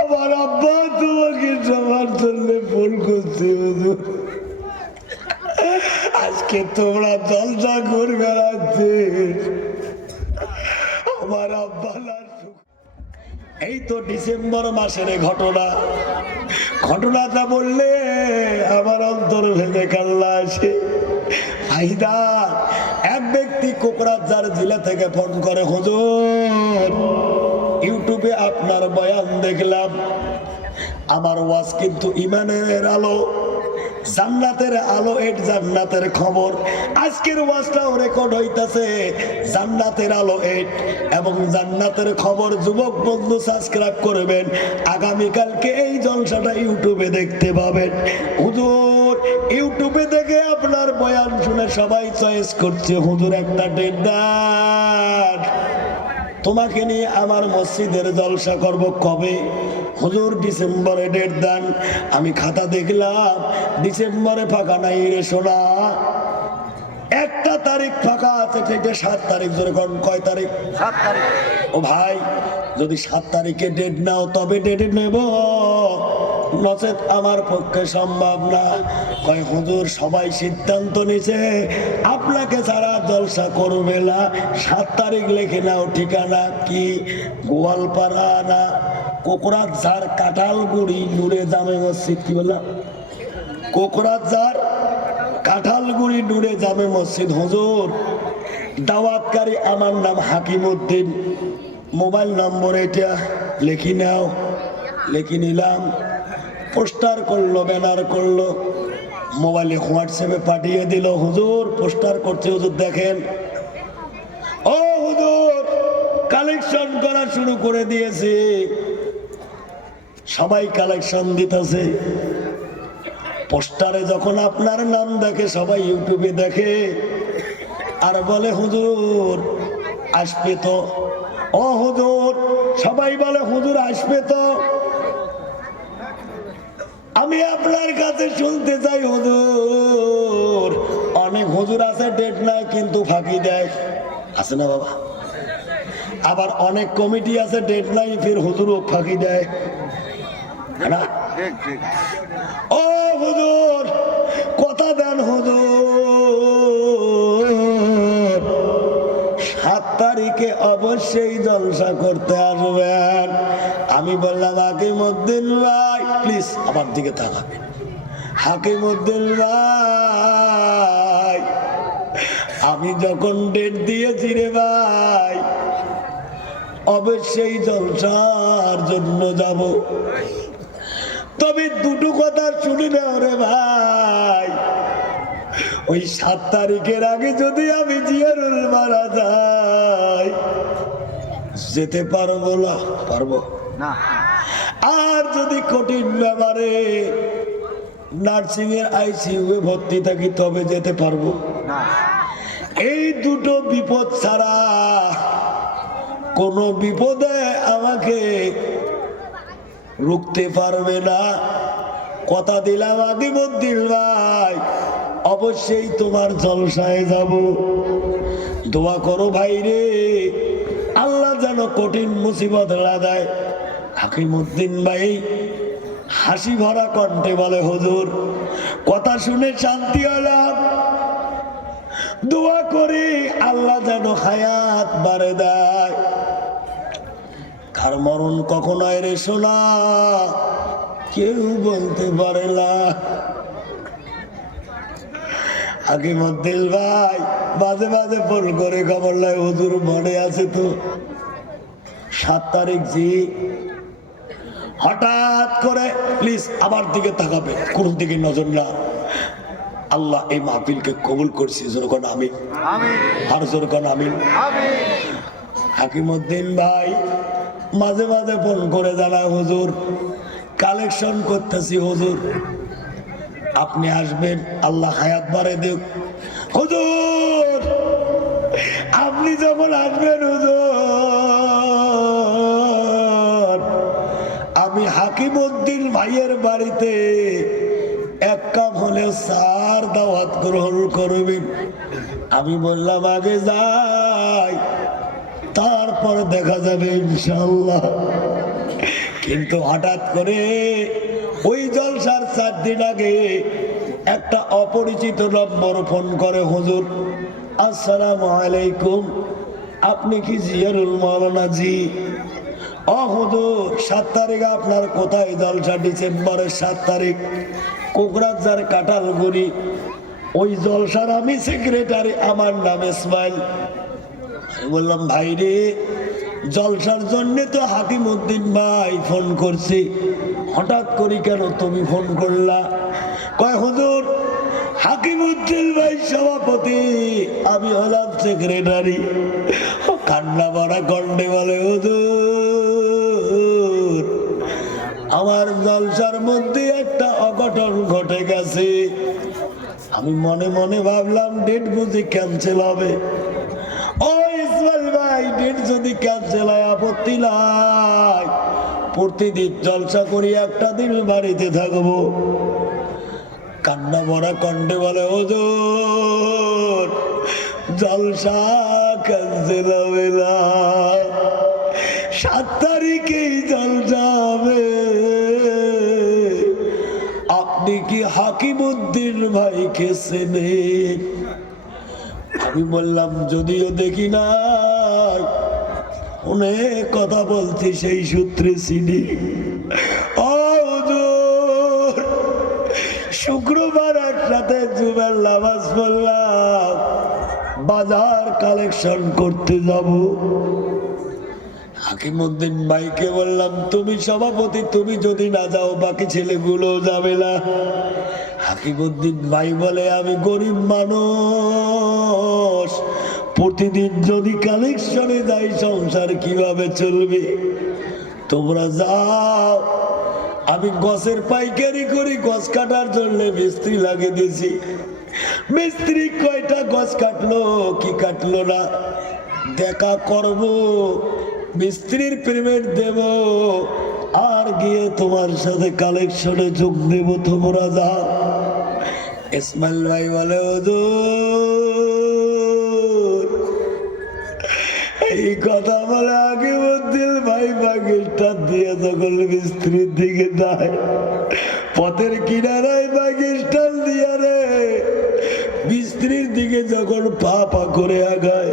আমার আব্বা তোমাকে সবার জন্য ফোন করছে হুজুর, আজকে তোমরা জলসা করে বেড়াচ্ছে। আমার আব্বা এই তো ডিসেম্বর মাসের ঘটনা, ঘটনাটা বললে আমার অন্তর ভেঙে কান্না আসে। ফাইদা এক ব্যক্তি কোকরাঝার জেলা থেকে ফোন করে, হুজুর ইউটিউবে আপনার বয়ান দেখলাম, আমার ওয়াজ কিন্তু ইমানের আলো, জান্নাতের আলো, এট জান্নাতের খবর। আজকের ওয়াজটাও রেকর্ড হইতাছে জান্নাতের আলো এট এবং জান্নাতের খবর। যুবক বন্ধু সাবস্ক্রাইব করবেন, আগামীকালকে এই জলসাটা ইউটিউবে দেখতে পাবেন। হুজুর ইউটিউবে দেখে আপনার বয়ান শুনে সবাই চয়েস করছে, হুজুর একটা ডেট দেন, তোমাকে নিয়ে আমার মসজিদের জলসা করব। কবে? হুজুর ডিসেম্বরে ডেট দেন। আমি খাতা দেখলাম ডিসেম্বরে ফাঁকা নাই রে সোনা, একটা তারিখ ফাঁকা আছে, ঠিক 7 তারিখ। জোরে কোন কয় তারিখ? 7 তারিখ। ও ভাই যদি 7 তারিখে ডেট নাও তবে ডেটে নেব, নচেত আমার পক্ষে সম্ভব না। কয় হুজুর সবাই সিদ্ধান্ত নিছে আপনাকে ছাড়া জলসা করবে না, 7 তারিখ লিখে নাও। ঠিকানা কি? গোয়ালপাড়া না কোকরাঝার কাঁঠালগুড়ি নূরে জামে মসজিদ। কি বললাম? কোকরাঝার কাঁঠালগুড়ি নূরে জামে মসজিদ। হুজুর দাওয়াতকারী আমার নাম হাকিম উদ্দিন, মোবাইল নম্বর এটা লিখি নাও। লিখে নিলাম, পোস্টার করলো, ব্যানার করলো, মোবাইলে হোয়াটসঅ্যাপে পাঠিয়ে দিল। হুজুর পোস্টার করছে, হুজুর দেখেন। ও হুজুর কালেকশন করা শুরু করে দিয়েছে, সবাই কালেকশন দিতেছে। পোস্টারে যখন আপনার নাম দেখে, সবাই ইউটিউবে দেখে আর বলে হুজুর আসবে তো। ও হুজুর সবাই বলে হুজুর আসবে তো। আমি আপনার কাছে শুনতে চাই হুজুর, অনেক হুজুর আছে ডেট নাই কিন্তু ফাঁকি দেয়, আছে না বাবা? আবার অনেক কমিটি আছে ডেট নাই ফির হুজুরও ফাঁকি দেয় না। ও হুজুর কথা দেন হুজুর, 7 তারিখে অবশ্যই জলসা করতে আসবেন। আমি বললাম হাকিম উদ্দিন ভাই প্লিজ আমার দিকে তাকাবেন। হাকিম উদ্দিন ভাই আমি যখন ডেট দিয়েছি রে ভাই, অবশ্যই জলসার জন্য যাব, তবে দুটো কথা শুনি না রে ভাই। ওই 7 তারিখের আগে যদি আমি জিয়ারুল মারা যাই যেতে পারবো না, পারবো না। আর যদি কঠিন ব্যাপারে নার্সিং এর আইসিইউ এ ভর্তি থাকি তবে যেতে পারবো না। এই দুটো বিপদ ছাড়া কোন বিপদে আমাকে রুখতে পারবে না। কথা দিলাম আদিমুদ্দিন ভাই অবশ্যই তোমার জলসায় যাব। দোয়া করো ভাই রে, আল্লাহ যেন কঠিন মুসিবত লাগায়। হাকিমউদ্দিন ভাই হাসি ভরা কণ্ঠে বলে হুজুর কথা শুনে শান্তি হলাম, দোয়া করি আল্লাহ যেন হায়াত বাড়ে দেয়। কার মরণ কখন হয় রে সোনা কেউ বলতে পারে না। হাকিমউদ্দিন ভাই মাঝে মাঝে ফোন করে খবর লাই, হুজুর মনে আছে তো 7 তারিখ জি। হঠাৎ করে প্লিজ আমার দিকে তাকাবে, কোন দিকে নজর না। আল্লাহ এই মাহফিলকে কবুল করছি, যেরকম আমিন, আর যেরকম আমিন। হাকিমউদ্দিন ভাই মাঝে মাঝে ফোন করে জানায় হুজুর কালেকশন করতেছি, হুজুর আপনি আসবেন, আল্লাহ হায়াত বাড়ে দেব। হুজুর আপনি যখন আসবেন হুজুর আমি হাকিমউদ্দিন ভাইয়ের বাড়িতে এক কাপ হলেও সার দাওয়াত গ্রহণ করবেন। আমি বললাম আগে যাই, তারপর তারপর দেখা যাবে ইনশাআল্লাহ। কিন্তু হঠাৎ করে ওই জলসার 4 দিন আগে একটা অপরিচিত নম্বর ফোন করে, হুজুর আসসালামু আলাইকুম, আপনি কি জিয়ারুল মাওলানা? জি। হুজুর 7 তারিখ আপনার কোথায় জলসা? ডিসেম্বরের 7 তারিখ কোকরাঝার কাঁঠালগুড়ি। ওই জলসার আমি সেক্রেটারি, আমার নাম ইসমাইল। আমি বললাম ভাই রে, জলসার জন্য তো হাকিমউদ্দিন ভাই ফোন করছি, হঠাৎ করে কেন তুমি ফোন করলা? কয় হুজুর হাকিমউদ্দিন ভাই সভাপতি, আমি হলাম সেক্রেটারি। কান্না ভরা কণ্ঠে বলে, হুজুর আমার জলসার মধ্যে একটা অঘটন ঘটে গেছে। আমি মনে মনে ভাবলাম ডেট বুঝি ক্যান্সেল হবে। ও ইসমাইল ভাই, ডেট যদি ক্যান্সেল হয় আপত্তি নাই, প্রতিদিন জলসা করি, একটা দিন বাড়িতে থাকবো। কান্না ভরা কণ্ঠে বলে, হুজুর জলসা ক্যান্সেল হবে না, 7 তারিখেই জলসা হবে। আপনি কি হাকিমউদ্দিন ভাইকে চেনেন? আমি বললাম যদিও দেখি না, অনেক কথা বলছি সেই সূত্রে চিনি। শুক্রবার একসাথে জুমের নামাজ পড়লাম, বাজার কালেকশন করতে যাব। হাকিমউদ্দিন ভাইকে বললাম তুমি সভাপতি, তুমি যদি না যাও বাকি ছেলেগুলো যাবে না। হাকিমউদ্দিন ভাই বলে আমি গরিব মানুষ, প্রতিদিন যদি কালেকশনে যাই সংসার কিভাবে চলবে? তোমরা যাও। আমি গছের পাইকারি করি, গছ কাটার জন্য মিস্ত্রি লাগিয়ে দিয়েছি। মিস্ত্রি কয়টা গছ কাটলো কি কাটলো না দেখা করব, মিস্ত্রির পেমেন্ট দেব, আর গিয়ে তোমার সাথে কালেকশনে যোগ দেব। তোমরা যাও। ইসমাইল ভাই বলে, এই কথা বলে হাকিমউদ্দিন ভাই পাকিস্তান দিয়ে যখন মিস্ত্রির দিকে যায়, পথের কিনারায় পাকিস্তান দিয়ে রে মিস্ত্রির দিকে যখন পা পা করে আগায়,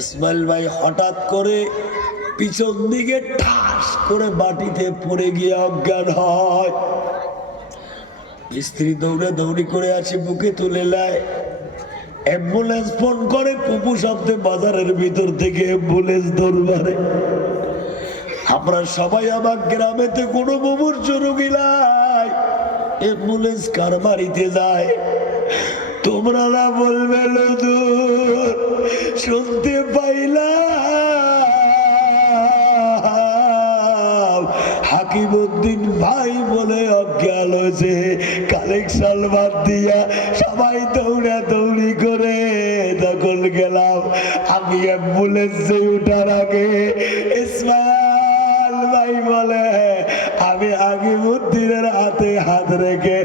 ইসমাইল ভাই হঠাৎ করে পিছন দিকে ঠাস করে বাটিতে পড়ে গিয়ে অজ্ঞান হয়। মিস্ত্রি দৌড়ে দৌড়ি করে আছে, বুকে তুলে নেয়। অ্যাম্বুলেন্স ফোন করে, পুপু শব্দে বাজারের ভিতর থেকে অ্যাম্বুলেন্স দৌড়ারে। আমরা সবাই আমার গ্রামেতে কোনো মুমূর্ষ রোগী নাই, অ্যাম্বুলেন্স কার বাড়িতে যায়? তোমরা না বলবে হুজুর শুনতে পাইলাম হাকিমউদ্দিন ভাই বলে অজ্ঞান হয়েছে, কালেকশন বাদ দিয়া সবাই দৌড়া দৌড়ি করে তখন গেলাম। আমি অ্যাম্বুলেন্সে উঠার আগে ইসমাইল ভাই বলে আমি হাকিমউদ্দিনের হাতে হাত রেখে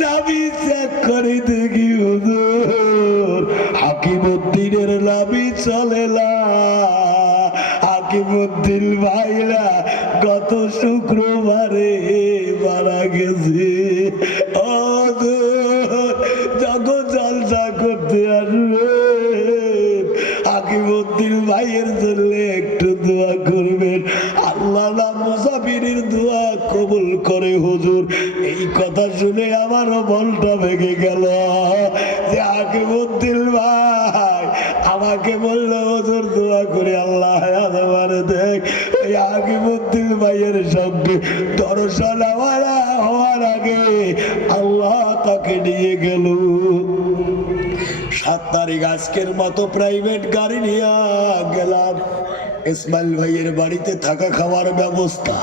নাভি চেক করে দেখি, হুজুর হাকিমউদ্দিনের নাভি চলে না। হাকিমউদ্দিন ভাইরা গত শুক্রবারে মারা গেছে। যখন জলসা করতে আসবে হাকিমউদ্দিন ভাইয়ের জন্য একটু দোয়া করবেন, আল্লাহ মুসাফিরের দোয়া কবুল করে। হুজুর এই কথা শুনে আমারও মনটা ভেঙে গেল যে হাকিমউদ্দিন ভাই আমাকে বললো হুজুর দোয়া করে আল্লাহ আমার দেখ। ওই হাকিমউদ্দিন ভাইয়ের সঙ্গে দর্শন হওয়ার আগে আল্লাহ তাকে নিয়ে গেল। 7 তারিখ আজকের মতো প্রাইভেট গাড়ি নিয়ে গেলাম। ইসমাইল ভাইয়ের বাড়িতে থাকা খাওয়ার ব্যবস্থা,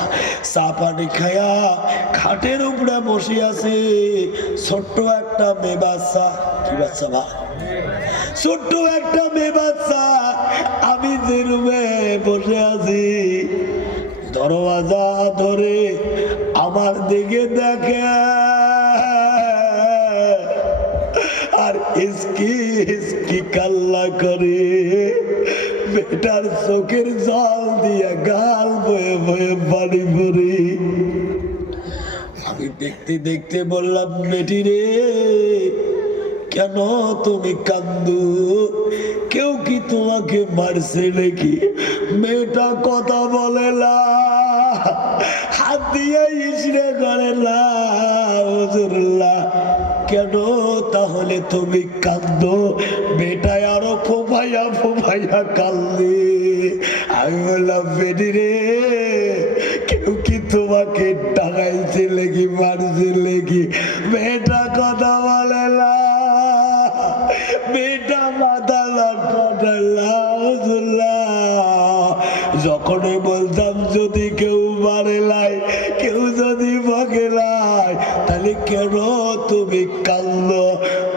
চা পানি খায়া খাটের উপরে বসে আছে ছোট্ট একটা মেয়ে বাচ্চা। কি বাচ্চা? বা ছোট্ট একটা মেয়ে বাচ্চা। আমি যে রুমে বসে আছি দরওয়াজা ধরে আমার দিকে দেখে আর ইসকি ইসকি কাল্লা করে বেটার চোখের জল দিয়া গাল বয়ে বয়ে বাড়ি পড়ি। আমি দেখতে দেখতে বললাম, বেটি রে কেন তুমি কান্দো? কেউ কি তোমাকে মারছে নাকি? মেয়েটা কথা বলে না, হাত দিয়ে ইসরে করে না। হুজুরাল্লাহ, কেন তাহলে তুমি কান্দো? বেটায় আরো ফোফাইয়া ফোফাইয়া কান্দে। আমি বললাম, বেটি রে কেউ কি তোমাকে টাকাইছে লেগি মারছে লেগি? মেয়েটা কথা বলে না, মেয়েটা মাথা যখনই বলতাম যদি কেউ মারে লাই, কেউ যদি বকে লাই, তাহলে কেন তুমি কান্দো?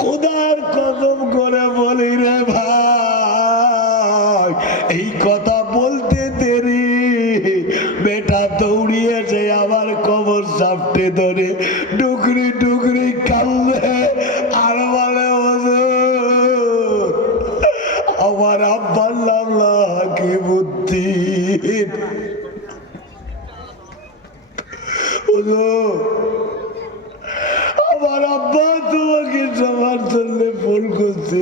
খোদার কসম করে বলি রে ভাই, এই কথা বলতে দেরি বেটা দৌড়িয়েছে আমার কবর সাপটে ধরে ডুকরি ডুকরি কান্দে আর বলে, আমার আব্বার আল্লাহ কি বুদ্ধি। আমার আব্বা তোমাকে সবার জন্য ফোন করছে।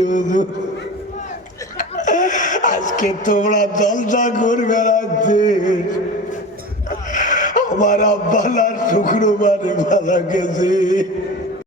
আজকে তোমরা জলসা করে বেড়াচ্ছে, আমার আব্বালার শুক্রবারে মারা গেছে।